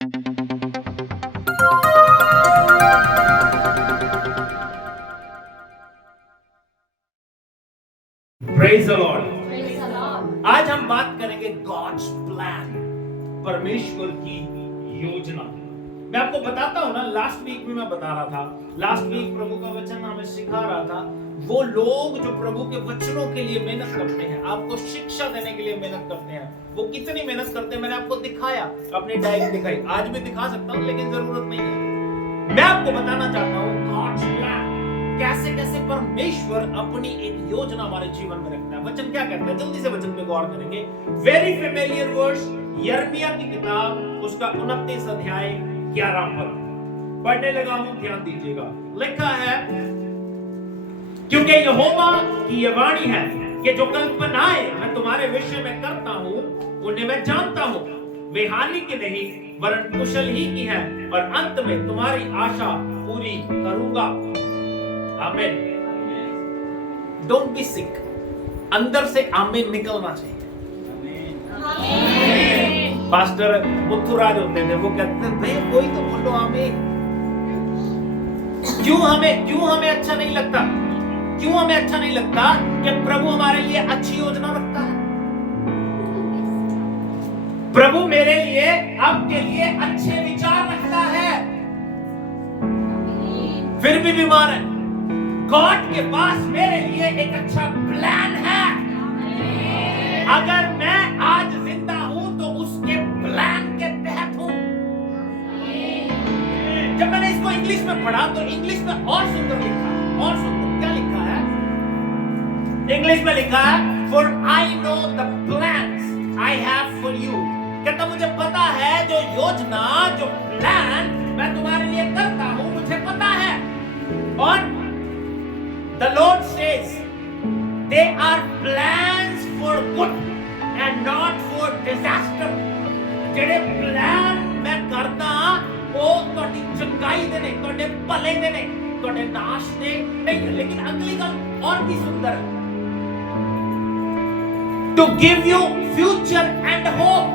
Praise the Lord. आज हम बात करेंगे गॉड्स प्लान, परमेश्वर की योजना। मैं आपको बताता हूं ना, लास्ट वीक में मैं बता रहा था, लास्ट वीक प्रभु का वचन हमें सिखा रहा था। वो लोग जो प्रभु के वचनों के लिए मेहनत करते हैं, आपको शिक्षा देने के लिए मेहनत करते हैं, वो कितनी मेहनत करते हैं मैंने आपको दिखाया, अपनी डायरी दिखाई, आज भी दिखा सकता हूं लेकिन जरूरत नहीं है। मैं आपको बताना चाहता हूं गॉड्स प्लान, कैसे कैसे परमेश्वर अपनी एक योजना हमारे जीवन में रखता है। वचन क्या कहता है, जल्दी से वचन पे गौर करेंगे। वेरी फेमिलियर वर्ड्स, यिर्मयाह की किताब, उसका 29 अध्याय 11 पद पढ़ने लगा हूं, ध्यान दीजिएगा। लिखा है, क्योंकि यहोवा की ये वाणी है कि जो कल्पनाएं मैं तुम्हारे विषय में करता हूं उन्हें मैं जानता हूं, वे हानि की नहीं वरन कुशल ही की है, और अंत में तुम्हारी आशा पूरी करूंगा। आमीन। डोंट बी सिक, अंदर से आमीन निकलना चाहिए। पास्टर मुथुराज होते थे, वो कहते थे भाई कोई तो बोलो आमीन। क्यों हमें अच्छा नहीं लगता? क्यों हमें अच्छा नहीं लगता कि प्रभु हमारे लिए अच्छी योजना रखता है? प्रभु मेरे लिए, आपके लिए अच्छे विचार रखता है, फिर भी बीमार है। गॉड के पास मेरे लिए एक अच्छा प्लान है। अगर मैं आज जिंदा हूं तो उसके प्लान के तहत हूं। जब मैंने इसको इंग्लिश में पढ़ा तो इंग्लिश में और सुंदर लिखा, और सुंदर क्या लिखा है? इंग्लिश में लिखा है, For I know the plans I have for you। कहता मुझे पता है, जो योजना, जो प्लान मैं तुम्हारे लिए करता हूं, मुझे पता है। और the Lord says they are plans for good and not for disaster। जेड़े प्लान मैं करता वो तोड़ी चंगाई देने, तोड़े भले देने, तोड़े नाश दे नहीं। लेकिन अगली गल और भी सुंदर है, to give you future and hope।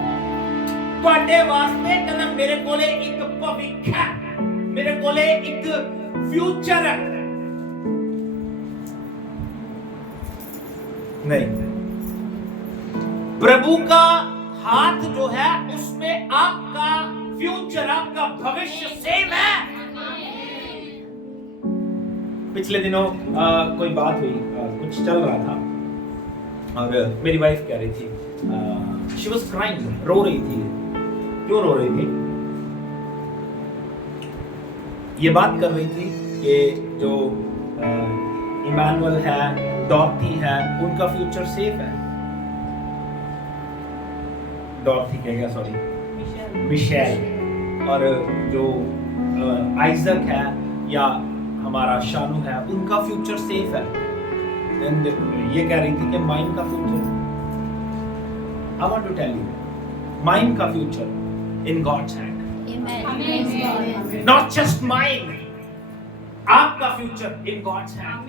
तोड़े वास्ते कहना मेरे कोले एक भविष्य है, मेरे कोले एक फ्यूचर है। नहीं, प्रभु का हाथ जो है उसमें आपका फ्यूचर, आपका भविष्य सेम है। पिछले दिनों कोई बात हुई, कुछ चल रहा था और मेरी वाइफ कह रही थी, शी वाज क्राइंग, रो रही थी। क्यों रो रही थी? ये बात कर रही थी कि जो इमानुअल है, डॉर्थी है, उनका फ्यूचर सेफ है। डॉर्थी कहेगा, सॉरी, मिशेल। और जो आइजक है या हमारा शानू है, उनका फ्यूचर सेफ है। ये कह रही थी कि माइन का future, I want to tell you, mine का future in God's hand, not just mine, आपका future in God's hand.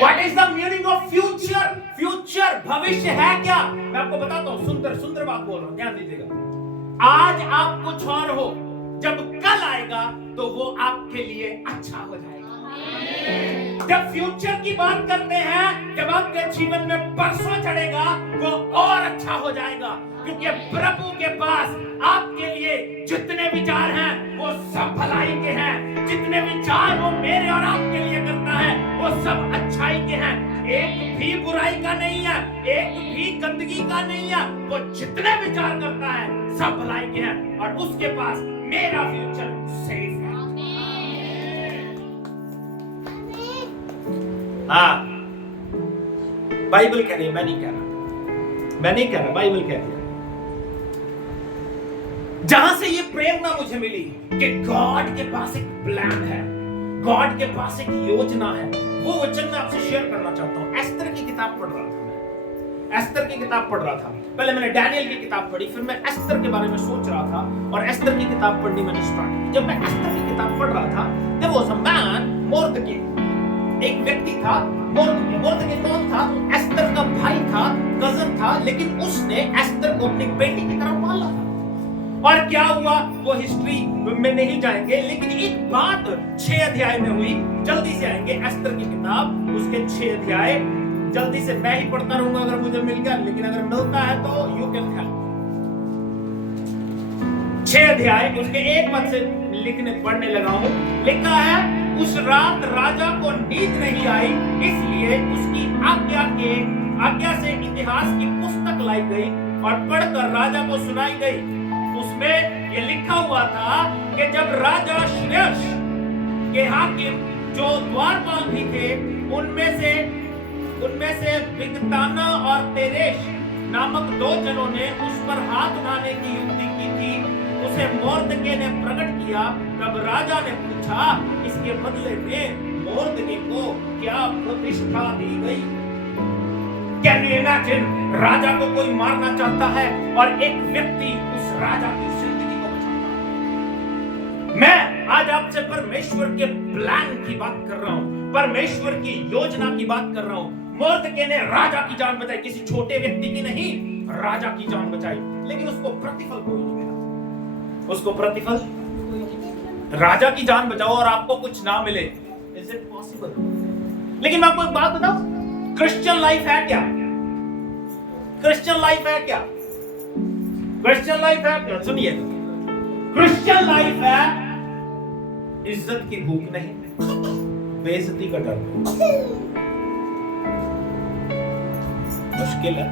What is the meaning of future? Future भविष्य है क्या? मैं आपको बताता हूं, सुंदर सुंदर बात बोल रहा हूं, ध्यान दीजिएगा। आज आप कुछ और हो, जब कल आएगा तो वो आपके लिए अच्छा हो जाएगा। जब फ्यूचर की बात करते हैं, जब आपके जीवन में परसों चढ़ेगा वो और अच्छा हो जाएगा, क्योंकि प्रभु के पास आपके लिए जितने विचार हैं वो सब भलाई के हैं। जितने विचार वो मेरे और आपके लिए करता है वो सब अच्छाई के हैं, एक भी बुराई का नहीं है, एक भी गंदगी का नहीं है। वो जितने विचार करता है सब भलाई के हैं, और उसके पास मेरा फ्यूचर सेफ है। हाँ, बाइबल कह रही है, मैं नहीं कह रहा, मैं नहीं कह रहा, बाइबल कह रही है। जहां से ये प्रेरणा मुझे मिली कि गॉड के पास एक प्लान है, गॉड के पास एक योजना है, वो वचन मैं आपसे शेयर करना चाहता हूं। एस्तर की किताब पढ़ रहा था मैं, एस्तर की किताब पढ़ रहा था। पहले मैंने डैनियल की किताब पढ़ी, फिर मैं एस्तर के बारे में सोच रहा था और एस्तर की किताब पढ़नी मैंने स्टार्ट की। जब मैं एस्तर की किताब पढ़ रहा था, there was a man, Mordecai, एक व्यक्ति था मोर्दके। मोर्दके कौन था? एस्तर का भाई था, कजन था, लेकिन उसने एस्तर को अपनी बेटी की तरह पाला था। और क्या हुआ वो हिस्ट्री में नहीं जाएंगे, लेकिन एक बात 6 अध्याय में हुई। जल्दी से आएंगे एस्तर की किताब, उसके 6 अध्याय जल्दी से मैं ही पढ़ता रहूंगा अगर मुझे मिल गया, लेकिन अगर मिलता है तो यू कैन हेल्प। 6 अध्याय उसके 1 पद से लिखने पढ़ने लगा हूं। लिखा है, उस रात राजा को नींद नहीं आई, इसलिए उसकी आज्ञा से इतिहास की पुस्तक लाई गई और पढ़कर राजा को सुनाई गई। उसमें ये लिखा हुआ था कि जब राजा श्रेयस के हाकिम जो द्वारपाल भी थे, उनमें से बिगताना और तेरेश नामक 2 जनों ने उस पर हाथ उठाने की युक्ति की थी। उसे मोर्दके ने प्रकट किया। तब राजा ने पूछा, इसके बदले में मोर्दके को क्या प्रतिष्ठा दी गई? Can you imagine? राजा को कोई मारना चाहता है और एक व्यक्ति उस राजा की जिंदगी को बचाता है। मैं आज आपसे परमेश्वर के प्लान की बात कर रहा हूं, परमेश्वर की योजना की बात कर रहा हूं। मोर्दके ने राजा की जान बचाई, किसी छोटे व्यक्ति की नहीं, राजा की जान बचाई, लेकिन उसको प्रतिफल कोई नहीं मिला। उसको प्रतिफल, राजा की जान बचाओ और आपको कुछ ना मिले, इज इट पॉसिबल? लेकिन मैं आपको एक बात बताऊं, क्रिश्चियन लाइफ है क्या? क्रिश्चियन लाइफ है क्या? क्रिश्चियन लाइफ है क्या? सुनिए, क्रिश्चियन लाइफ है इज्जत की भूख नहीं, बेइज्जती का डर। मुश्किल है,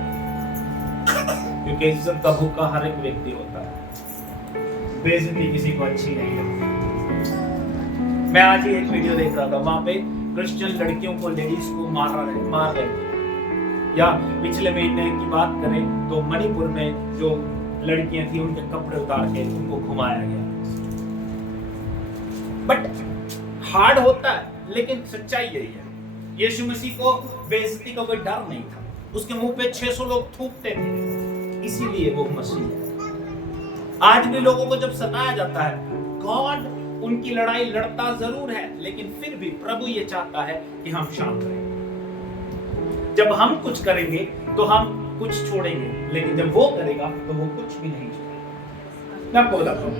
क्योंकि इज्जत का भूखा हर एक व्यक्ति होता है, बेइज्जती किसी को अच्छी नहीं है। मैं आज ही एक वीडियो देख रहा था, वहां पे क्रिश्चियन लड़कियों को, लेडीज को मार रहे थे। या पिछले महीने की बात करें तो मणिपुर में जो लड़कियां थी उनके कपड़े उतार के उनको घुमाया गया। बट हार्ड होता है, लेकिन सच्चाई यही है। यीशु मसीह को बेइज्जती का कोई डर नहीं था, उसके मुंह पे 600 लोग थूकते थे, इसीलिए वो मसीह है। आज भी लोगों को जब सताया जाता है, गॉड उनकी लड़ाई लड़ता जरूर है, लेकिन फिर भी प्रभु ये चाहता है कि हम शांत रहें। जब हम कुछ करेंगे तो हम कुछ छोड़ेंगे, लेकिन जब वो करेगा तो वो कुछ भी नहीं छोड़ेगा। मैं आपको बताता हूं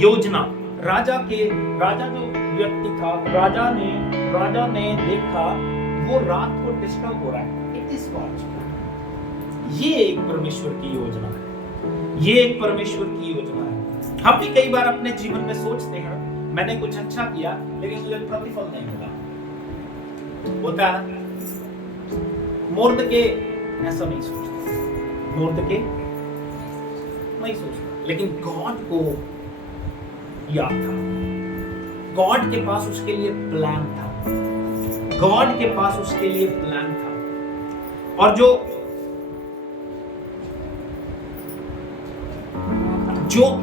योजना। राजा जो व्यक्ति था, राजा ने देखा वो रात को डिस्टर्ब हो रहा है। It is God's plan. ये एक परमेश्वर की योजना है, ये एक परमेश्वर की योजना है। हम भी कई बार अपने जीवन में सोचते हैं, मैंने कुछ अच्छा किया लेकिन मुझे प्रतिफल नहीं मिला। होता है ना? मोर्दके ऐसा नहीं सोचता, मोर्दके नहीं सोचता, लेकिन गॉड को याद था। गॉड के पास उसके लिए प्लान था, गॉड के पास उसके लिए प्लान था। और जो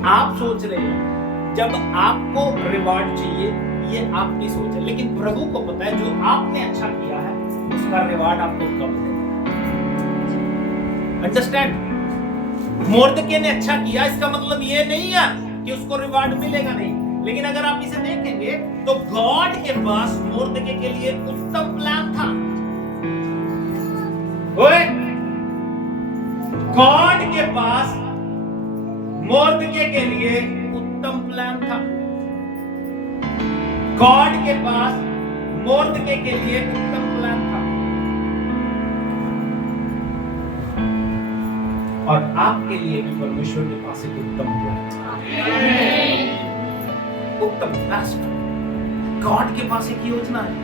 आप सोच रहे हैं, जब आपको रिवार्ड चाहिए, ये आपकी सोच है, लेकिन प्रभु को पता है जो आपने अच्छा किया है उसका रिवार्ड आपको कब देगा। अंडरस्टैंड? मोर्दके ने अच्छा किया, इसका मतलब ये नहीं है कि उसको रिवार्ड मिलेगा नहीं, लेकिन अगर आप इसे देखेंगे तो गॉड के पास मोर्दके के लिए उत्तम प्लान था। ओए, गॉड के पास मोर्दके के लिए उत्तम प्लान था। गॉड के पास मोर्दके के लिए उत्तम प्लान था। और आपके लिए भी परमेश्वर के पास एक उत्तम प्लान था। उत्तम प्लान। गॉड के पास एक योजना है।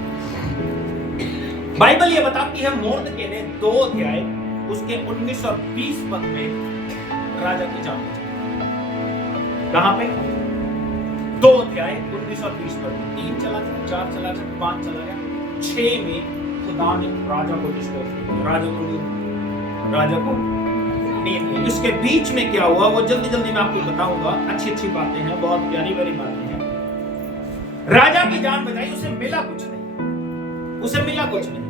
बाइबल ये बताती है मोर्दके ने 2 अध्याय उसके 19 और 20 पद में राजा की जान बचाई। कहां पे? 2 अध्याय 19 और 20 पद। 3 चला गया, 4 चला गया, 5 चला गया, 6 में खुदा ने राजा को डिस्टर्ब किया, राजा को नींद नहीं। इसके बीच में क्या हुआ वो जल्दी मैं आपको बताऊंगा। अच्छी बातें हैं, बहुत प्यारी बातें हैं। राजा की जान बचाई, उसे मिला कुछ नहीं।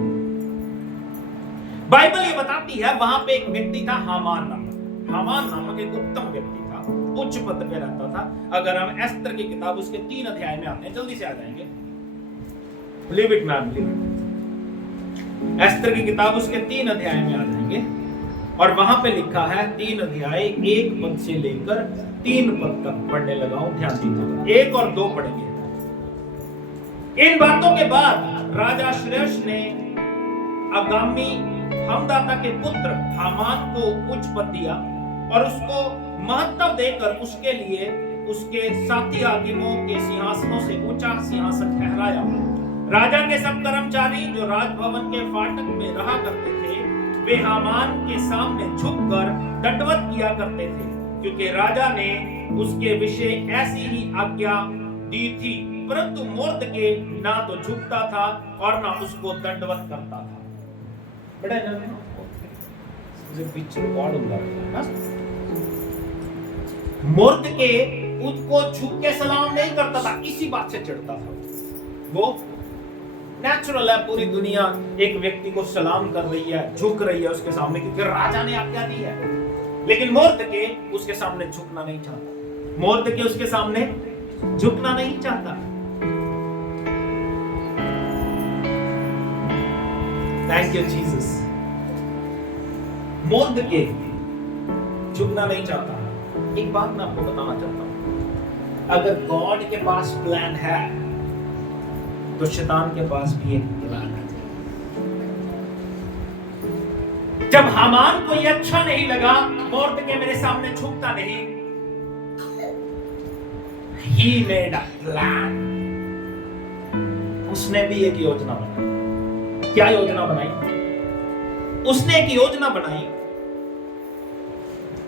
बाइबल ये बताती है वहां पे एक व्यक्ति था, हामान नामक एक उत्तम व्यक्ति था, उच्च पद पे रहता था। अगर हम एस्तर की किताब उसके 3 अध्याय में आते हैं, जल्दी से आ जाएंगे। Leave it ma'am, leave it. Esther की किताब उसके 3 अध्याय में आ जाएंगे। और वहां पे लिखा है 3 अध्याय 1 पद से लेकर 3 पद तक पढ़ने लगा हूं, ध्यान दीजिएगा। 1 और 2 पढ़ेंगे। इन बातों के बाद राजा श्रेष्ठ ने आगामी हमदाता के पुत्र हामान को उच्च पद दिया और उसको महत्व देकर उसके लिए उसके साथी हाकिमों के सिंहासनों से ऊंचा सिंहासन ठहराया। राजा के सब कर्मचारी जो राजभवन के फाटक में रहा करते थे वे हामान के सामने झुककर दंडवत किया करते थे, क्योंकि राजा ने उसके विषय ऐसी ही आज्ञा दी थी। परंतु मोर्दके ना तो झुकता था और ना उसको दंडवत करता था। बड़ा है ना, मुझे बीच रिकॉर्ड हो रहा है। मोर्दके उसको झुक के सलाम नहीं करता था, इसी बात से चिढ़ता था। वो नेचुरल है, पूरी दुनिया एक व्यक्ति को सलाम कर रही है, झुक रही है उसके सामने, क्योंकि राजा ने आज्ञा दी है। लेकिन मोर्दके उसके सामने झुकना नहीं चाहता। मोर्दके उसके सामने झुकना नहीं चाहता। Thank you Jesus. मोर्दके झुकना नहीं चाहता। एक बात मैं आपको बताना चाहता हूं, अगर गॉड के पास प्लान है तो शैतान के पास भी एक प्लान है। जब हामान को यह अच्छा नहीं लगा, मोर्दके मेरे सामने झुकता नहीं, he made a plan। उसने भी एक योजना बनाई। क्या योजना बनाई? उसने एक योजना बनाई।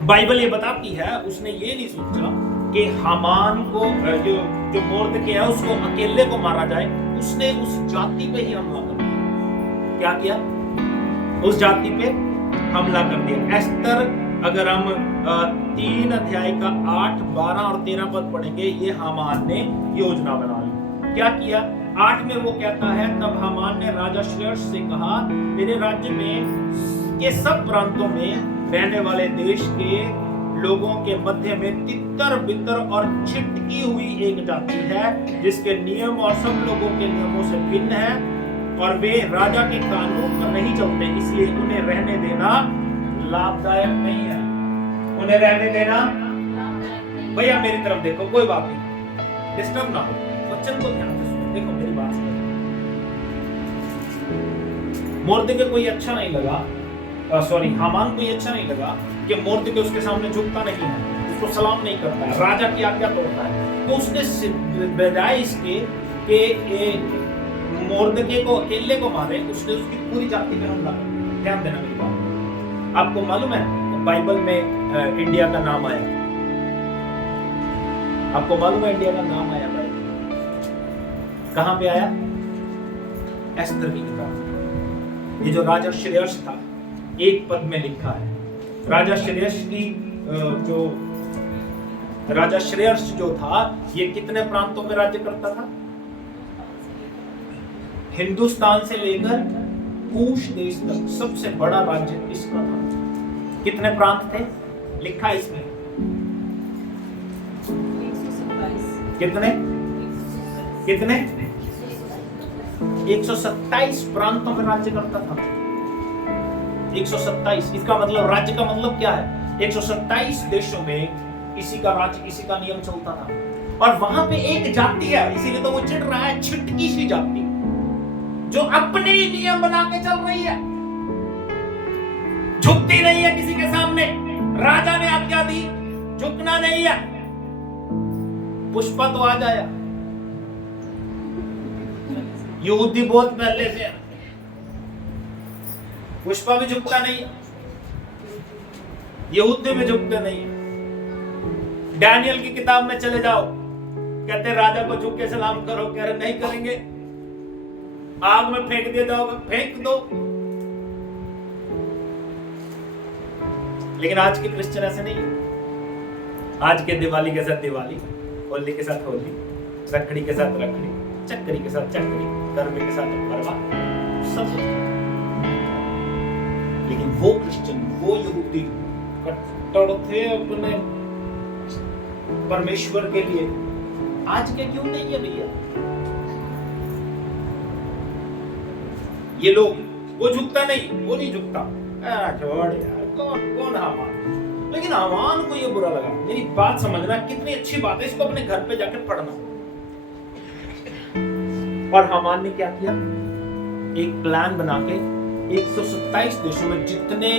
बाइबल ये बताती है उसने ये नहीं सोचा कि हामान को जो मोर्दके है उसको अकेले को मारा जाए। उसने उस जाति पे ही हमला कर दिया। क्या किया? उस जाति पे हमला कर दिया। एस्तर, अगर हम 3 अध्याय का 8, 12 और 13 पद पढ़ेंगे, ये हामान ने योजना बना ली। क्या किया? 8 में वो कहता है, तब हामान ने राजा श्रेष्ठ से कहा, मेरे राज्य में के सब प्रांतों में रहने वाले देश के लोगों के मध्य में तितर बितर और छिटकी हुई एक जाति है, जिसके नियम और सब लोगों के नियमों से भिन्न है, और वे राजा के कानून पर नहीं चलते, इसलिए उन्हें रहने देना लाभदायक नहीं है। उन्हें रहने देना, भैया मेरी तरफ देखो, कोई बात नहीं, डिस्टर्ब ना हो, वचन को ध्यान से सुनो, देखो मेरी बात सुनो। मोर्दके को ये अच्छा नहीं लगा, हामान को ये अच्छा नहीं लगा कि मोर्दके उसके सामने झुकता नहीं है, उसको सलाम नहीं करता है, राजा की आज्ञा तोड़ता है। तो उसने बजाय इसके कि मोर्दके को अकेले को मारे, उसने उसकी पूरी जाति पे हमला कर दिया। ध्यान देना मेरी बात। आपको मालूम है बाइबल में इंडिया का नाम आया? आपको मालूम है इंडिया का नाम आया बाइबल? कहां पे आया? एस्तर की किताब। ये जो राजा श्रेष्ठ था, 1 पद में लिखा है, राजा श्रेष्ठ जो था, ये कितने प्रांतों में राज्य करता था? हिंदुस्तान से लेकर कूश देश तक सबसे बड़ा राज्य इसका था। कितने प्रांत थे? लिखा इसमें कितने 127 प्रांतों में राज्य करता था। 127। इसका मतलब, राज्य का मतलब क्या है? 127 देशों में इसी का राज्य, इसी का नियम चलता था। और वहां पे एक जाति है, इसीलिए तो वो चिढ़ रहा है, छिटकी सी जाति जो अपने ही नियम बना के चल रही है, झुकती नहीं है किसी के सामने। राजा ने आज्ञा दी, झुकना नहीं है। पुष्पा तो आ जाया, यहूदी बहुत पहले से, पुष्पा भी झुकता नहीं है, यहूदी भी झुकते नहीं है। डैनियल की किताब में चले जाओ, कहते राजा को झुक के सलाम करो, कह रहे नहीं करेंगे, आग में फेंक दिया जाओगे, फेंक दो। लेकिन आज के क्रिश्चियन ऐसे नहीं है। आज के दिवाली के साथ दिवाली, होली के साथ होली, रखड़ी के साथ रखड़ी, चक्करी के साथ चक्करी, गरबे के साथ गरबा, सब। लेकिन वो क्रिश्चियन, वो यहूदी कट्टर थे अपने परमेश्वर के लिए। आज के क्यों नहीं है भैया? ये लोग, वो झुकता नहीं, वो नहीं झुकता, छोड़ यार, कौन कौन हामान। लेकिन हामान को ये बुरा लगा। मेरी बात समझना, कितनी अच्छी बात है, इसको अपने घर पे जाकर पढ़ना। और हामान ने क्या किया, एक प्लान बना के 127 देशों में जितने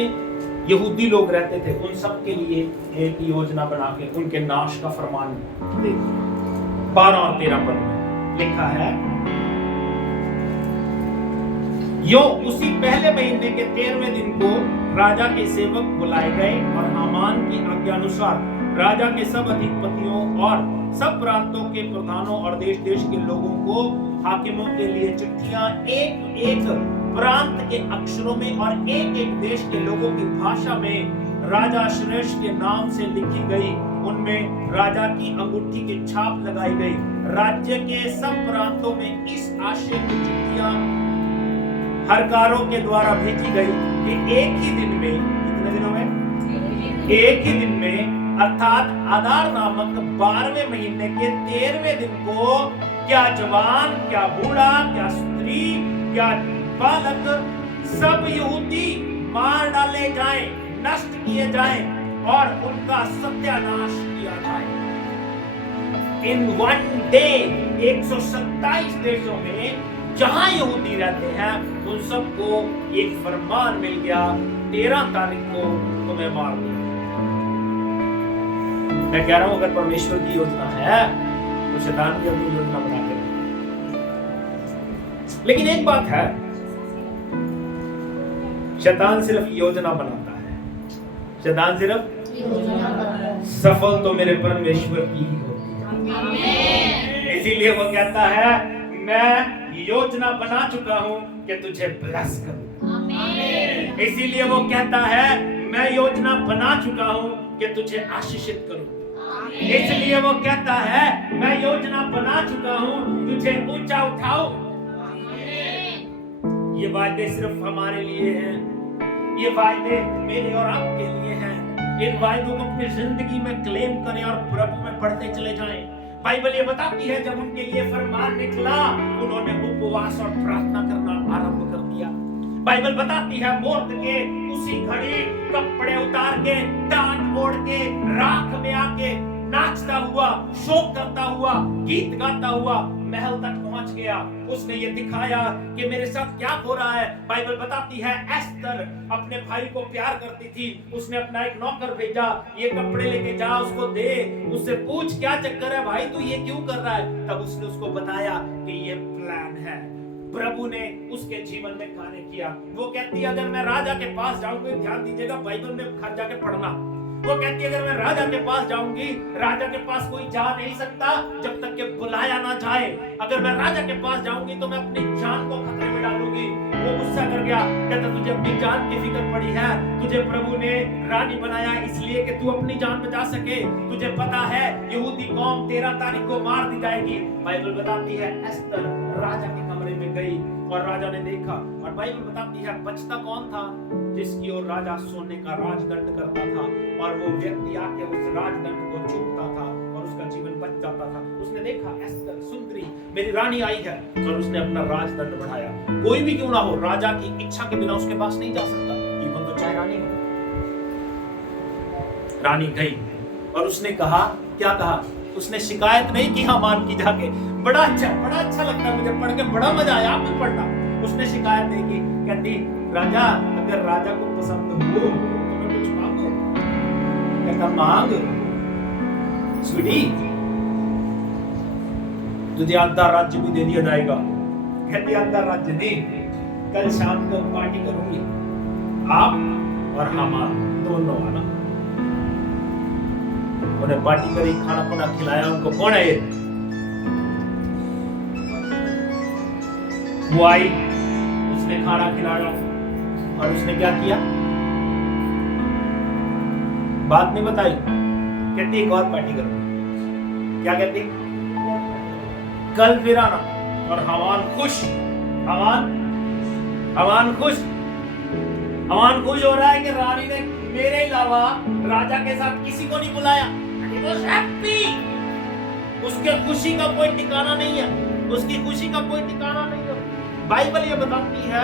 यहूदी लोग रहते थे उन सब के लिए एक योजना बना के उनके नाश का फरमान दे दिया। 12 और 13 पद में लिखा है, यो उसी पहले महीने के 13वें दिन को राजा के सेवक बुलाए गए और हामान की आज्ञा अनुसार राजा के सब अधिपतियों और सब प्रांतों के प्रधानों और देश देश के लोगों को, हाकिमों के लिए चिट्ठियां एक एक प्रांत के अक्षरों में और एक एक देश के लोगों की भाषा में राजा श्रेष्ठ के नाम से लिखी गई। उनमें राजा की अंगूठी की छाप लगाई गई। राज्य के सब प्रांतों में इस आशय की चिट्ठियां हरकारों के द्वारा भेजी गई कि एक ही दिन में, कितने दिनों में, एक ही दिन में, अर्थात आदार नामक 12वें महीने के 13वें दिन को क्या जवान, क्या बूढ़ा, क्या स्त्री, क्या बालक, सब यहूदी मार डाले जाएं, नष्ट किए जाएं और उनका सत्यानाश किया जाए। इन वन डे 127 देशों में जहां यहूदी रहते हैं उन सबको एक फरमान मिल गया, 13 तारीख को तुम्हें मार दिया। मैं कह रहा हूं, अगर परमेश्वर की योजना है तो शैतान भी अपनी योजना बनाते हैं। लेकिन एक बात है, शैतान सिर्फ योजना बनाता है, शैतान सिर्फ योजना बनाता है। सफल तो मेरे परमेश्वर की ही होती है। इसीलिए वो कहता है, मैं योजना बना चुका हूं कि तुझे ब्लेस करूं। इसीलिए वो कहता है, मैं योजना बना चुका हूं कि तुझे आशीषित करूं। इसलिए वो कहता है, मैं योजना बना चुका हूं तुझे ऊंचा उठाऊं। ये वायदे सिर्फ हमारे लिए हैं, ये वायदे मेरे और आपके लिए हैं। इन वायदों को अपनी जिंदगी में क्लेम करें और प्रभु में बढ़ते चले जाएं। बाइबल ये बताती है, जब उनके लिए फरमान निकला उन्होंने उपवास और प्रार्थना करना आरंभ कर दिया। बाइबल बताती है, मोर्द के उसी घड़ी कपड़े उतार के, टाट मोड़ के, राख में आके नाचता हुआ, शोक करता हुआ, गीत गाता हुआ महल तक पहुंच गया। उसने ये दिखाया कि मेरे साथ क्या हो रहा है। बाइबल बताती है, एस्तर अपने भाई को प्यार करती थी। उसने अपना एक नौकर भेजा, ये कपड़े लेके जा, उसको दे, उससे पूछ क्या चक्कर है भाई, तू ये क्यों कर रहा है। तब उसने उसको बताया कि ये प्लान है। प्रभु ने उसके जीवन में कार्य किया। वो कहती है, अगर मैं राजा के पास जाऊंगी, ध्यान दीजिएगा, बाइबल में घर जाके पढ़ना। वो कहती है, अगर मैं राजा के पास जाऊंगी, राजा के पास कोई जा नहीं सकता जब तक कि बुलाया ना जाए। अगर मैं राजा के पास जाऊंगी तो मैं अपनी जान को खतरे में डालूंगी। वो गुस्सा कर गया, कहता तुझे अपनी जान की फिक्र पड़ी है, तुझे प्रभु ने रानी बनाया इसलिए कि तू अपनी जान बचा सके। तुझे पता है यहूदी कौम 13 तारीख को मार दी जाएगी। बाइबल बताती है, एस्तर राजा के कमरे में गई और राजा ने देखा। और बाइबल बताती है, बचता कौन था, जिसकी ओर राजा सोने का राजदंड करता था और वो व्यक्ति आके उस राजदंड को चूमता था और उसका जीवन बच जाता था। उसने देखा, एस्तर सुंदरी, मेरी रानी आई है, और उसने अपना राजदंड बढ़ाया। कोई भी क्यों ना हो, राजा की इच्छा के बिना उसके पास नहीं जा सकता, इवन तो चाहे रानी हो। रानी गई और उसने कहा, क्या कहा, उसने शिकायत नहीं की हामान की जाके। बड़ा अच्छा लगता है मुझे पढ़ के, बड़ा मजा आया, आप भी पढ़ना। उसने शिकायत नहीं की, कहती राजा, अगर राजा को पसंद हो तो मैं कुछ मांगू। कहता मांग स्वीटी, तुझे आधा राज्य भी दे दिया जाएगा। कहती आधा राज्य नहीं, कल शाम को पार्टी करूंगी, आप और हामान दोनों आना। उन्हें पार्टी करी, खाना पीना खिलाया उनको। कौन है ये? वो आई, उसने खाना खिलाया और उसने क्या किया, बात नहीं बताई। कहती एक और पार्टी करूंगी। क्या कहती, कल फिर आना। और हामान खुश, हामान खुश हो रहा है कि रानी ने मेरे अलावा राजा के साथ किसी को नहीं बुलाया। उसके खुशी का कोई ठिकाना नहीं है, उसकी खुशी का कोई ठिकाना नहीं है। बाइबल ये बताती है,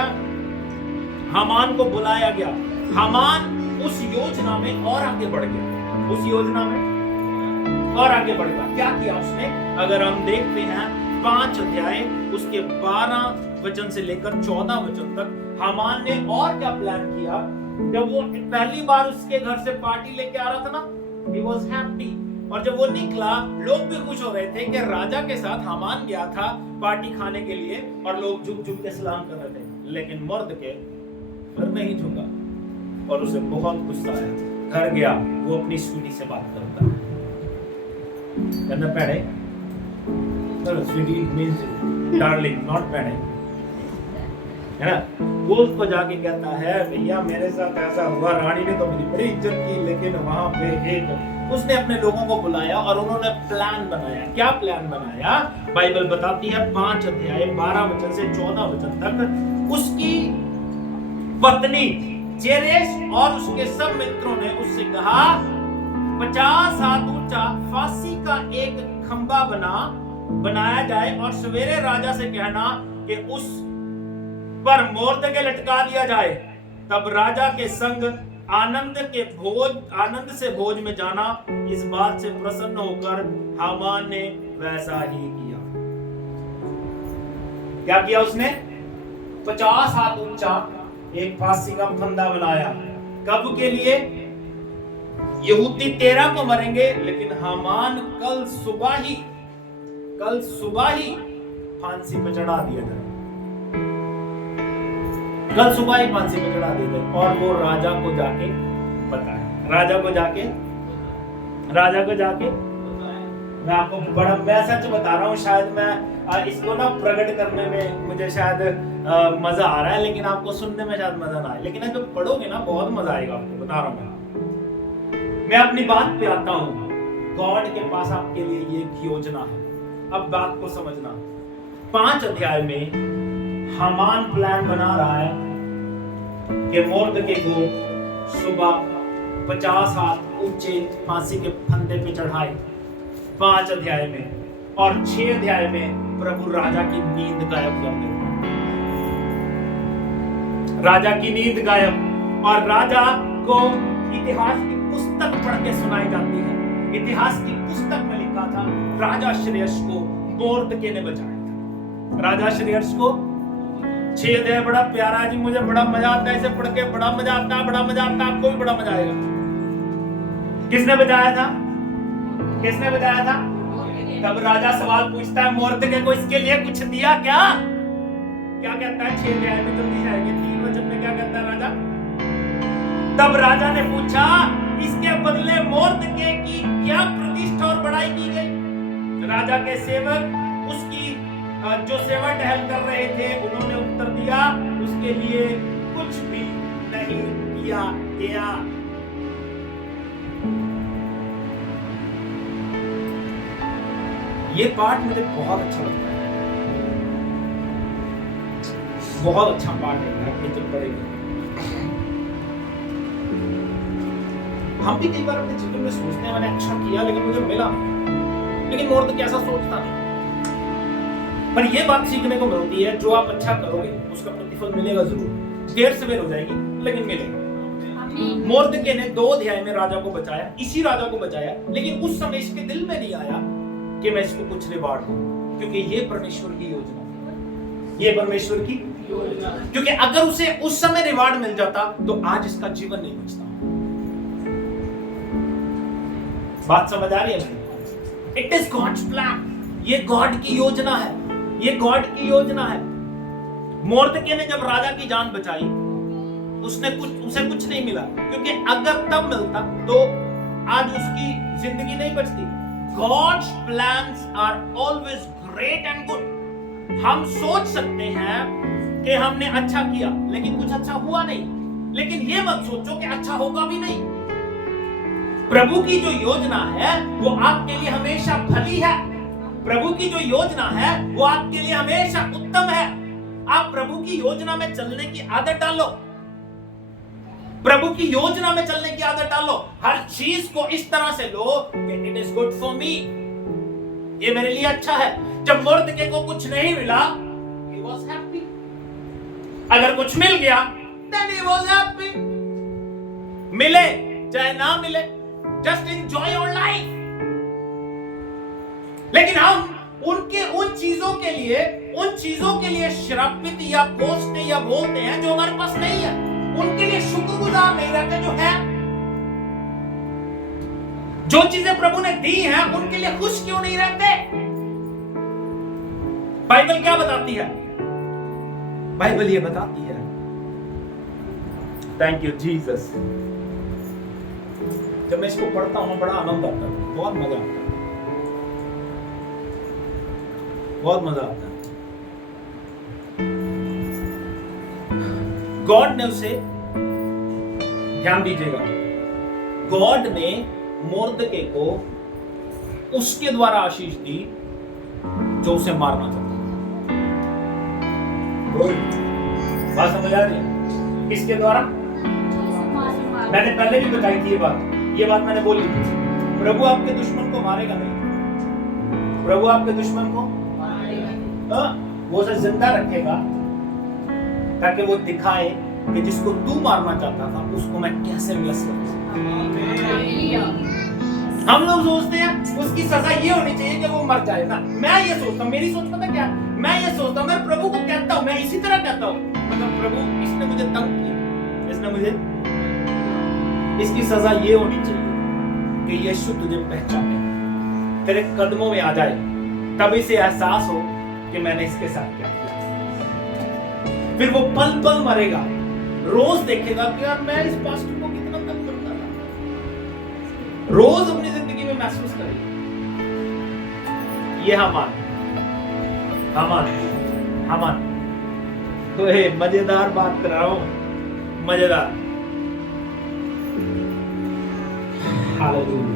हामान को बुलाया गया। हामान उस योजना में और आगे बढ़ गया, उस योजना में और आगे बढ़ गया। क्या किया उसने? अगर हम देखते हैं 5 अध्याय उसके 12 वचन से लेकर 14 वचन तक हामान ने और क्या प्लान किया। जब वो पहली बार उसके घर से पार्टी लेके आ रहा था ना, he was happy, और जब वो निकला लोग भी खुश हो रहे थे कि राजा के साथ हामान गया था पार्टी खाने के लिए, और लोग झुक झुक के सलाम कर रहे थे। लेकिन मर्द के घर में ही झुका और उसे बहुत गुस्सा आया। घर गया, वो अपनी स्वीटी से बात करता है, कहना पैडे, स्वीटी मींस डार्लिंग, नॉट पैडे, है ना। वो उसको जाके कहता है, भैया मेरे साथ ऐसा हुआ, रानी ने तो मेरी बड़ी इज्जत की, लेकिन वहां पे एक उसने अपने लोगों को बुलाया और उन्होंने प्लान बनाया। क्या प्लान बनाया? बाइबल बताती है 5 अध्याय 12 वचन से 14 वचन तक उसकी पत्नी जेरेश और उसके सब मित्रों ने उससे कहा 50 हाथ ऊंचा फांसी का एक खंबा बनाया जाए और सवेरे राजा से कहना कि उस पर मोर्दके लटका दिया जाए। तब राजा के संग आनंद से भोज में जाना। इस बात से प्रसन्न होकर हामान ने वैसा ही किया। क्या किया उसने? 50 हाथ ऊंचा एक फांसी का फंदा बनाया। कब के लिए? यहूदी 13 को मरेंगे, लेकिन हामान कल सुबह ही फांसी पर चढ़ा दिया जाए। कल सुबह ही फांसी पर चढ़ा दिया जाए। और वो राजा को जाके बताया। राजा को जाके मैं आपको मैं सच बता रहा हूँ, शायद मैं इसको ना प्रकट करने में मुझे शायद मजा आ रहा है, लेकिन आपको सुनने में शायद मजा ना आए। लेकिन जब पढ़ोगे ना बहुत मजा आएगा आपको, बता रहा हूँ मैं अपनी बात पे आता हूँ। गॉड के पास आपके लिए ये एक योजना है। अब बात को समझना। 5 अध्याय में हामान प्लान बना रहा है कि मोर्दके को सुबह 50 हाथ ऊंचे फांसी के फंदे पे चढ़ाए, 5 अध्याय में। और 6 अध्याय में प्रभु राजा की नींद गायब कर देता है। राजा की नींद गायब, और राजा को इतिहास की पुस्तक पढ़ के सुनाई जाती है। इतिहास की पुस्तक में लिखा था राजा श्रेयस को मोर्दके ने बचाया था। राजा श्रेयस को 6 अध्याय बड़ा प्यारा है जी, मुझे बड़ा मजा आता है इसे पढ़ के, बड़ा मजा आता है, आपको भी बड़ा मजा आएगा। किसने बचाया था? तब राजा सवाल पूछता है, मोर्दके को इसके लिए कुछ दिया क्या? क्या कहता है? 6 अध्याय में जल्दी जाएंगे, 3 वचन में क्या कहता है राजा? तब राजा ने पूछा, इसके बदले मोर्दके की क्या प्रतिष्ठा और बड़ाई की गई? राजा के सेवक उसकी जो सेवा टहल कर रहे थे, उन्होंने उत्तर दिया, उसके लिए कुछ भी नहीं किया गया। ये पाठ मुझे बहुत अच्छा लगता है, बहुत अच्छा पाठ है। आपने जब पढ़ेंगे, हम भी कई बार अपने जीवन में सोचते हैं मैंने अच्छा किया लेकिन मुझे मिला, लेकिन मोर्दके ऐसा सोचता नहीं। पर यह बात सीखने को मिलती है, जो आप अच्छा करोगे उसका प्रतिफल मिलेगा जरूर। देर सवेर हो जाएगी लेकिन मिलेगा। मोर्दके ने 2 अध्याय में राजा को बचाया, इसी राजा को बचाया, लेकिन उस समय इसके दिल में नहीं आया कि मैं इसको कुछ रिवार्ड दूं, क्योंकि ये परमेश्वर की योजना, क्योंकि अगर उसे उस समय रिवार्ड मिल जाता तो आज इसका जीवन नहीं बचता। बात समझ आ रही है? It is God's plan. ये गॉड की योजना है, मोर्दके ने जब राजा की जान बचाई, उसे कुछ नहीं मिला, क्योंकि अगर तब मिलता तो आज उसकी जिंदगी नहीं बचती। God's plans are always great and good। हम सोच सकते हैं कि हमने अच्छा किया लेकिन कुछ अच्छा हुआ नहीं, लेकिन ये मत सोचो कि अच्छा होगा भी नहीं। प्रभु की जो योजना है वो आपके लिए हमेशा भली है। प्रभु की जो योजना है वो आपके लिए हमेशा उत्तम है। आप प्रभु की योजना में चलने की आदत डालो। हर चीज को इस तरह से लो कि it is good for me, ये मेरे लिए अच्छा है। जब मोर्दके को कुछ नहीं मिला, he was happy। अगर कुछ मिल गया then he was happy। मिले चाहे ना मिले, जस्ट एंजॉय योर लाइफ। लेकिन हम उन चीजों के लिए श्रापित या कोसते या बोलते हैं जो हमारे पास नहीं है, उनके लिए शुक्रगुजार नहीं रहते जो है। जो चीजें प्रभु ने दी हैं उनके लिए खुश क्यों नहीं रहते? बाइबल क्या बताती है? बाइबल ये बताती है, थैंक यू जीसस, जब मैं इसको पढ़ता हूं बड़ा आनंद आता है, बहुत मजा आता है, बहुत मजा आता है। गॉड ने उसे, ध्यान दीजिएगा, गॉड ने मोर्दके को उसके द्वारा आशीष दी जो उसे मारना चाहता था। बात समझ आ रही है? किसके द्वारा? मैंने पहले भी बताई थी ये बात मैंने बोली थी। प्रभु आपके दुश्मन को मारेगा नहीं, प्रभु आपके दुश्मन को वो उसे जिंदा रखेगा ताकि वो दिखाए कि जिसको तू मारना चाहता था उसको मैं कैसे व्यस्त कर सकता। हम लोग सोचते हैं उसकी सजा ये होनी चाहिए कि वो मर जाए ना। मैं ये सोचता हूँ, मेरी सोच पता क्या, मैं ये सोचता हूँ, मैं प्रभु को कहता हूँ, मैं इसी तरह कहता हूँ, मतलब प्रभु इसने मुझे तंग किया, इसने मुझे, इसकी सजा ये होनी चाहिए कि यीशु तुझे पहचाने, तेरे कदमों में आ जाए, तभी से एहसास हो कि मैंने इसके साथ क्या किया। फिर वो पल पल मरेगा, रोज देखेगा कि यार मैं इस पास्टर को कितना तंग करता था, रोज अपनी जिंदगी में महसूस करेगा। ये हमान तो मजेदार बात कर रहा हूं, मजेदार। हालेलुया।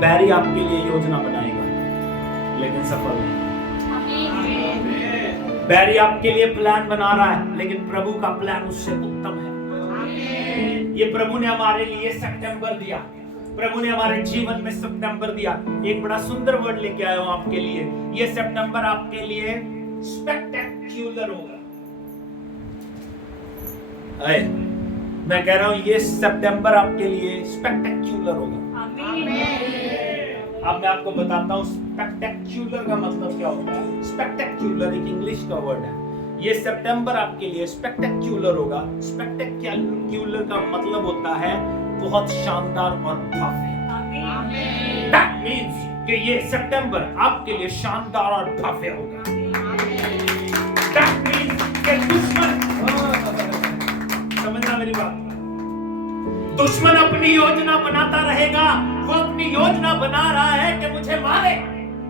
बैरी आपके लिए योजना बनाएगा लेकिन सफल नहीं। बैरी आपके लिए प्लान बना रहा है लेकिन प्रभु का प्लान उससे उत्तम है। ये प्रभु ने हमारे लिए सितंबर दिया, प्रभु ने हमारे जीवन में सितंबर दिया। एक बड़ा सुंदर वर्ड लेके आया हूं आपके लिए। ये सितंबर आपके लिए स्पेक्टेक्युलर होगा। मैं कह रहा हूं ये सितंबर आपके लिए स्पेक्टेक्युलर होगा। अब मैं आपको बताता हूं स्पेक्टेक्युलर का मतलब क्या होता है। स्पेक्टेक्युलर एक इंग्लिश का वर्ड है। ये सितंबर आपके लिए स्पेक्टेक्युलर होगा। स्पेक्टेक्युलर का मतलब होता है बहुत शानदार और भव्य। That means कि ये सितंबर आपके लिए शानदार और भव्य होगा। That means कि दुश्मन, समझना मेरी बात, दुश्मन अपनी योजना बनाता रहेगा। वो अपनी योजना बना रहा है कि मुझे मारे,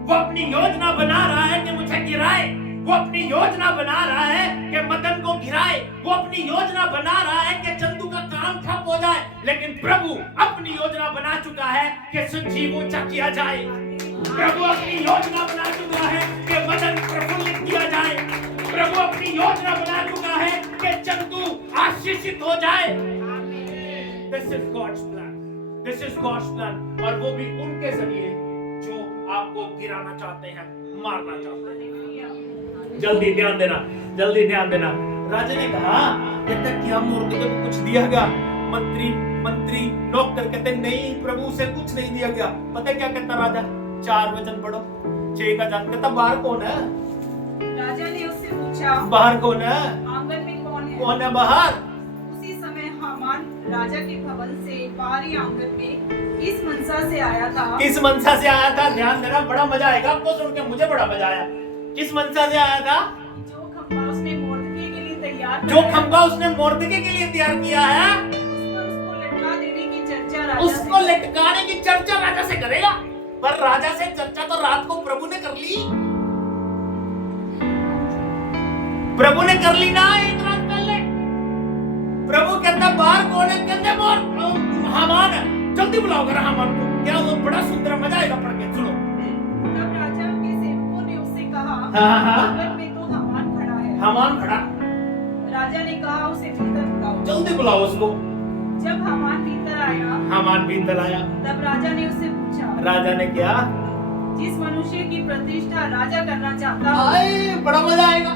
वो अपनी योजना बना रहा है कि मुझे गिराए, वो अपनी योजना बना रहा है कि मदन को गिराए, वो अपनी योजना बना रहा है कि चंदू का काम ठप हो जाए। लेकिन प्रभु अपनी योजना बना चुका है कि संजीव ऊंचा किया जाए। प्रभु अपनी योजना बना चुका है कि मदन प्रफुल्लित किया जाए। प्रभु अपनी योजना बना चुका है कि चंदू आशीषित हो जाए। This is God's plan. This is God's plan. और वो भी उनके जरिए जो आपको गिराना चाहते हैं, मारना चाहते हैं। जल्दी ध्यान देना, जल्दी ध्यान देना। राजा ने कहा कहता क्या मुर्दके को कुछ दिया गया? मंत्री नौकर कहते नहीं प्रभु उसे कुछ नहीं दिया गया। पता है क्या कहता राजा? 4 वचन पढ़ो, 6 का जान कहता बाहर कौन है? राजा ने उससे पूछा बाहर कौन है? आंगन में कौन है? कौन है बाहर? उसी समय हामान राजा के भवन से बाहरी आंगन में किस मनसा से आया था? किस मनसा से आया था? ध्यान देना, बड़ा मजा आएगा आपको सुन के, मुझे बड़ा मजा आया। किस मनसा से आया था? जो खंभा उसने मोर्दके के लिए तैयार जो खंभा उसने मोर्दके के लिए तैयार किया है, उसको लटका देने की चर्चा राजा उसको लटकाने की चर्चा राजा से करेगा। पर राजा से चर्चा तो रात को प्रभु ने कर ली। प्रभु ने कर ली ना एक रात पहले। प्रभु कहता बाहर कौन है? कहते हामान है। जल्दी बुलाओ कर हामान को। क्या वो बड़ा सुंदर, मजा आएगा पढ़ के, सुनो। तब राजा के सेवकों ने उससे कहा हाँ। आंगन में तो हामान खड़ा है। हामान खड़ा। राजा ने कहा उसे भीतर बुलाओ। जल्दी बुलाओ उसको। जब हामान भीतर आया, हामान भीतर आया, तब राजा ने उससे पूछा, राजा ने क्या? जिस मनुष्य की प्रतिष्ठा राजा करना चाहता हो। बड़ा मजा आएगा।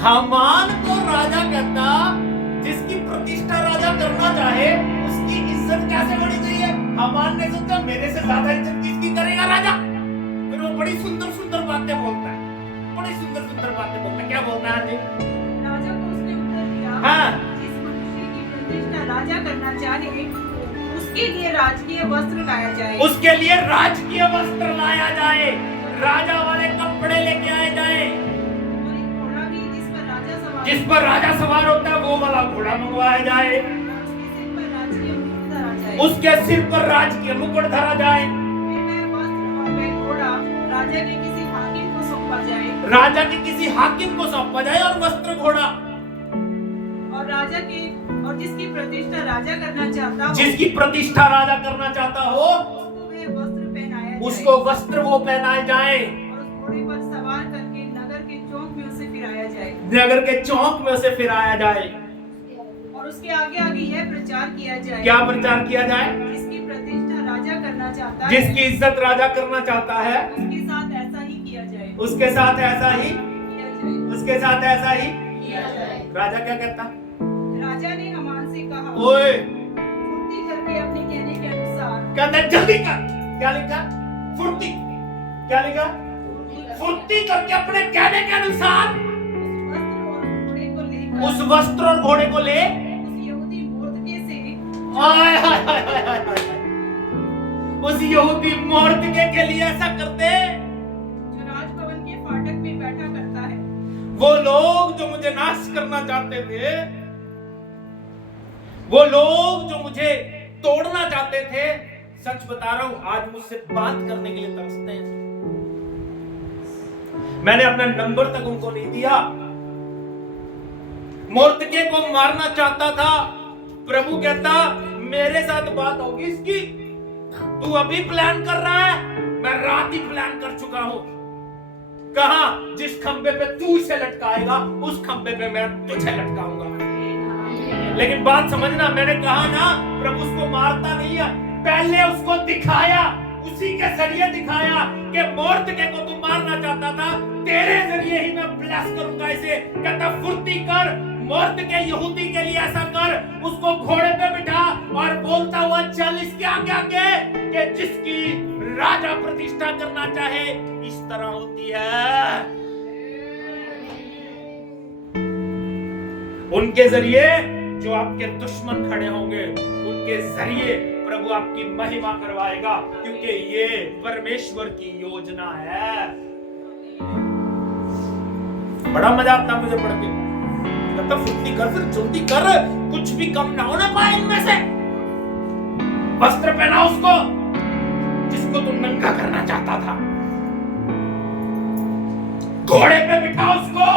हामान को राजा कहता जिसकी प्रतिष्ठा राजा करना चाहे उसकी इज्जत कैसे होनी चाहिए। हामान ने सोचा मेरे से ज्यादा इज्जत किसकी करेगा राजा। फिर वो बड़ी सुंदर सुंदर बातें बोलता है, बड़ी सुंदर सुंदर बातें बोलता है। क्या बोलता है जी? राजा को उसने उत्तर दिया, हाँ। जिस मनुष्य की प्रतिष्ठा राजा करना चाहे उसके लिए राजकीय वस्त्र लाया जाए। उसके लिए राजकीय वस्त्र लाया जाए, राजा वाले कपड़े लेके आए जाए। और एक घोड़ा भी जिस पर राजा सवार होता है वो वाला घोड़ा मंगवाया जाए, उसके सिर पर राजकीय मुकुट धरा जाए। राजा के किसी हाकिम को सौंपा जाए, राजा के किसी हाकिम को सौंपा जाए और वस्त्र घोड़ा। और राजा के और जिसकी प्रतिष्ठा राजा करना चाहता हो, जिसकी प्रतिष्ठा राजा करना चाहता हो उसको वह वस्त्र पहनाया जाए। उसको वस्त्र वो पहनाए जाए और उस घोड़े पर सवार करके नगर के चौक में उसे फिराया जाए। नगर के चौक में उसे फिराया जाए और उसके आगे आगे यह प्रचार किया जाए। क्या प्रचार किया जाए? जिसकी प्रतिष्ठा राजा करना चाहता है, जिसकी इज्जत राजा करना चाहता है उसके साथ ऐसा ही किया जाए। उसके साथ ऐसा ही किया जाए। उसके साथ ऐसा ही किया जाए। राजा क्या कहता? राजा ने हामान से कहा, ओए फुर्ती करके अपने कहने के अनुसार, कहता जल्दी कर। क्या लिखा? फुर्ती। क्या लिखा? फुर्ती करके अपने कहने के अनुसार उस वस्त्र और घोड़े को ले उस यहूदी मोर्दके से हाय हाय हाय हाय हाय हाय। उस यहूदी मोर्दके के लिए ऐसा करते जो राजभवन के फाटक में बैठा करता है। वो लोग जो मुझे नाश करना चाहते थे, वो लोग जो मुझे तोड़ना चाहते थे, सच बता रहा हूं आज मुझसे बात करने के लिए तरसते हैं। मैंने अपना नंबर तक उनको नहीं दिया। मोर्दके को मारना चाहता था, प्रभु कहता मेरे साथ बात होगी इसकी। तू अभी प्लान कर रहा है, मैं रात ही प्लान कर चुका हूं। कहा जिस खंबे पे तू इसे लटकाएगा उस खंबे पे मैं तुझे लटकाऊंगा। लेकिन बात समझना, मैंने कहा ना प्रभु उसको मारता नहीं है, पहले उसको दिखाया, उसी के जरिए दिखाया कि मोर्दके को तू मारना चाहता था, तेरे जरिए ही मैं ब्लेस करूंगा इसे। कहता फुर्ती कर, मोर्दके यहूदी के लिए ऐसा कर, उसको घोड़े पे बिठा और बोलता हुआ चल इसके आगे आगे कि जिसकी राजा प्रतिष्ठा करना चाहे इस तरह होती है। उनके जरिए जो आपके दुश्मन खड़े होंगे, उनके जरिए प्रभु आपकी महिमा करवाएगा, क्योंकि ये परमेश्वर की योजना है। बड़ा मजा आता मुझे पढ़ के। कहता फुर्ती कर, फिर जल्दी कर, कुछ भी कम ना होना पाए इनमें से। वस्त्र पहना उसको जिसको तू नंगा करना चाहता था, घोड़े पे बिठा उसको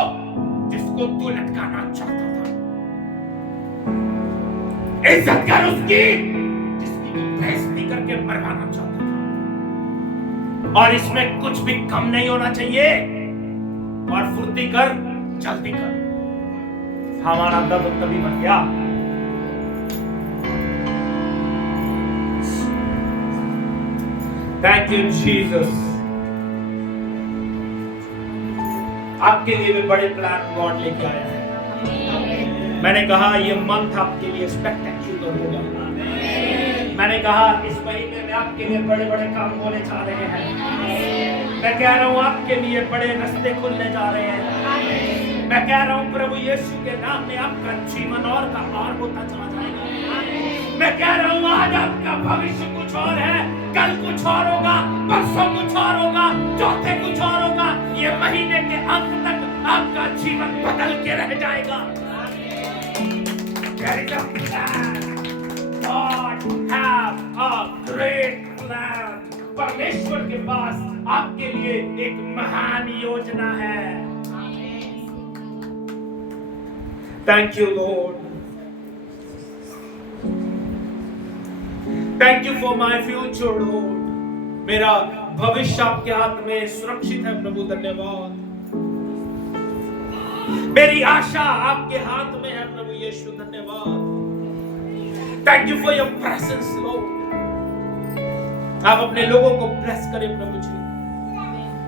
जिसको तू लटकाना चाहता था, इज्जत कर उसकी जिसकी तू बेइज्जती करके मरवाना चाहता था। और इसमें कुछ भी कम नहीं होना चाहिए। और फुर्ती कर, जल्दी कर। हमारा दर्द तभी बन गया। Thank you Jesus. आपके लिए भी बड़े प्लान गॉड लेके आया है। मैंने कहा ये मंथ आपके लिए स्पेक्टेक्युलर होगा। मैंने कहा इस महीने में आपके लिए बड़े बड़े काम होने जा रहे हैं। मैं कह रहा हूँ आपके लिए बड़े रास्ते खुलने जा रहे हैं। मैं कह रहा हूँ प्रभु यीशु के नाम में आपका जीवन और का और होता चला जाएगा। मैं कह रहा हूँ आज आपका भविष्य कुछ और है, कल कुछ और होगा, परसों कुछ और होगा, चौथे कुछ और होगा। ये महीने के अंत तक आपका जीवन बदल के रह जाएगा। God have a great plan. परमेश्वर के पास आपके लिए एक महान योजना है। Thank you, Lord. Thank you for my future, Lord. मेरा भविष्य आपके हाथ में सुरक्षित है प्रभु, धन्यवाद। मेरी आशा आपके हाथ में है प्रभु यीशु, धन्यवाद। Thank you for your presence, Lord. आप अपने लोगों को ब्लेस करें प्रभु जी।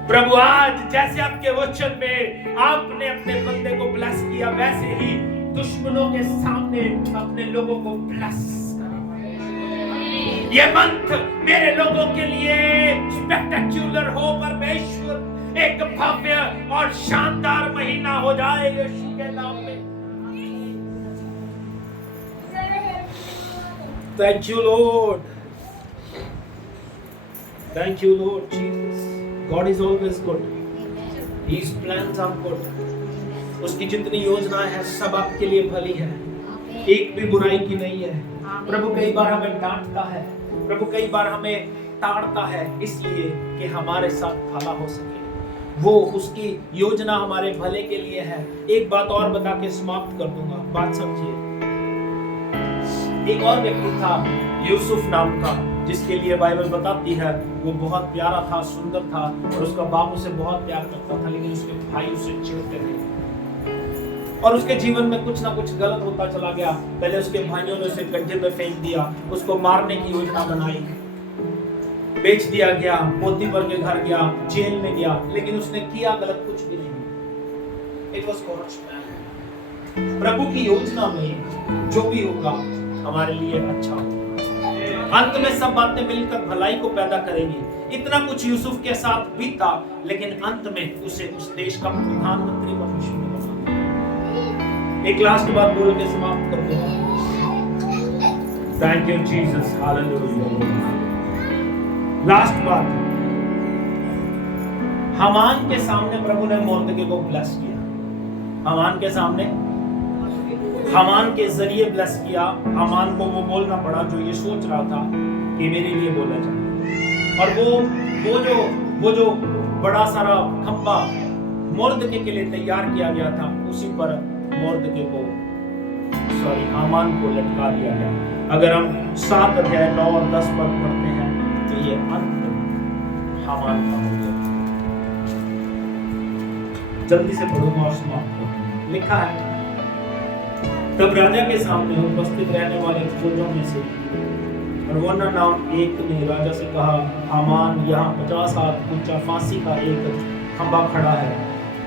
प्रभु आज जैसे आपके वचन में आपने अपने बंदे को ब्लेस किया, वैसे ही दुश्मनों के सामने अपने लोगों को ब्लेस करें। ये मंथ मेरे लोगों के लिए स्पेक्टेक्युलर हो परमेश्वर, एक भव्य और शानदार महीना हो जाए यीशु के नाम में। Thank you, Lord. Thank you, Lord Jesus. God is always good. His plans are good. उसकी जितनी योजनाएं हैं सब आपके लिए भली है, एक भी बुराई की नहीं है। प्रभु कई बार हमें डांटता है, प्रभु कई बार हमें ताड़ता है, इसलिए कि हमारे साथ भला हो सके। वो उसकी योजना हमारे भले के लिए है। एक बात और बता के समाप्त कर दूंगा, बात समझिए। एक और व्यक्ति था यूसुफ नाम का, जिसके लिए बाइबल बताती है वो बहुत प्यारा था, सुंदर था और उसका बाप उसे बहुत प्यार करता था, लेकिन उसके भाई उसे चिढ़ते थे और उसके जीवन में कुछ ना कुछ गलत होता चला गया। पहले उसके भाइयों ने उसे गड्ढे में फेंक दिया, उसको मारने की योजना बनाई, बेच दिया गया, पोतीफर के घर गया, जेल में गया, लेकिन उसने किया गलत कुछ भी नहीं। It was God's plan. प्रभु की योजना में जो भी होगा हमारे लिए अच्छा होगा। अंत में सब बातें मिलकर भलाई को पैदा करेंगी। इतना कुछ यूसुफ के साथ भी था, लेकिन अंत में उसे उस देश का प्रधानमंत्री परमेश्वर ने बना। एक लास्ट बात बोल के समाप्त कर दूंगा। Thank you Jesus, hallelujah. Last बात, हामान के सामने प्रभु ने मोर्दके को ब्लेस किया। हामान के सामने, हामान के जरिए ब्लेस किया। हामान को वो बोलना पड़ा जो ये सोच रहा था कि मेरे लिए बोला जाए। और वो जो बड़ा सारा खंबा मोर्दके के लिए तैयार किया गया था, उसी पर मोर्दके को हामान को लटका दिया गया। अगर हम 7 अध्याय 9 और 10 पद पढ़ते हैं तो ये अंत हामान का हो गया। जल्दी से पढ़ूंगा और समाप्त करूंगा। लिखा है, तब राजा के सामने उपस्थित रहने वाले खोजों में से अरवन्ना नाम एक ने राजा से कहा, हामान यहाँ 50 हाथ ऊंचा फांसी का एक खंबा खड़ा है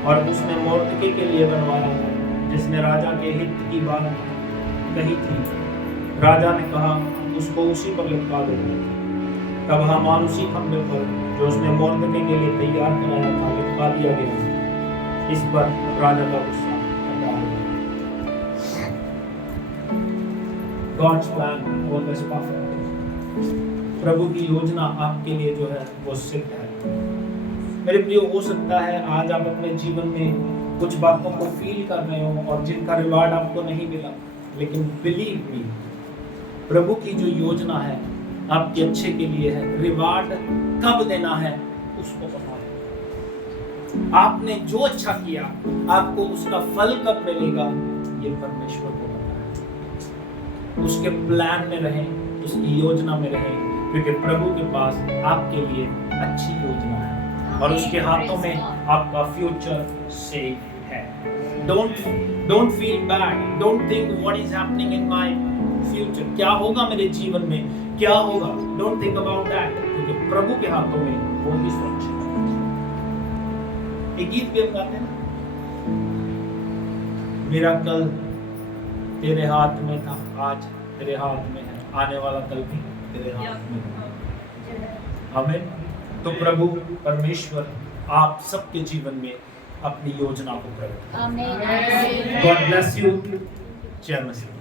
और उसने मोर्दके के लिए बनवाया है, जिसने राजा के हित की बात कही थी। राजा ने कहा, उसको उसी पर लटका दो। तब हामान उसी खंबे पर जो उसने मोर्दके के लिए तैयार कराया था लटका दिया गया। इस पर राजा का गुस्सा ठंडा हो गया। God's plan always perfect। प्रभु की योजना आपके लिए जो है वो सिद्ध है। मेरे प्रियो, हो सकता है आज आप अपने जीवन में कुछ बातों को फील कर रहे हो और जिनका रिवार्ड आपको नहीं मिला, लेकिन बिलीव मी, प्रभु की जो योजना है आपके अच्छे के लिए है। रिवार्ड कब देना है उसको पता है। आपने जो अच्छा किया आपको उसका फल कब मिलेगा ये परमेश्वर को पता है। उसके प्लान में रहें, उसकी योजना में रहें, क्योंकि प्रभु के पास आपके लिए अच्छी योजना है और उसके हाथों में आपका फ्यूचर सेफ है। Don't feel bad, don't think what is happening in my future, क्या होगा मेरे जीवन में, क्या होगा। डोंट थिंक अबाउट दैट, क्योंकि प्रभु के हाथों में वो ही सुरक्षित है। एक गीत भी हम गाते हैं ना, मेरा कल तेरे हाथ में था, आज तेरे हाथ में है, आने वाला कल भी तेरे हाथ में है। आमीन। तो प्रभु परमेश्वर आप सबके जीवन में अपनी योजना को प्रकट करें। God bless you. जय मसीह।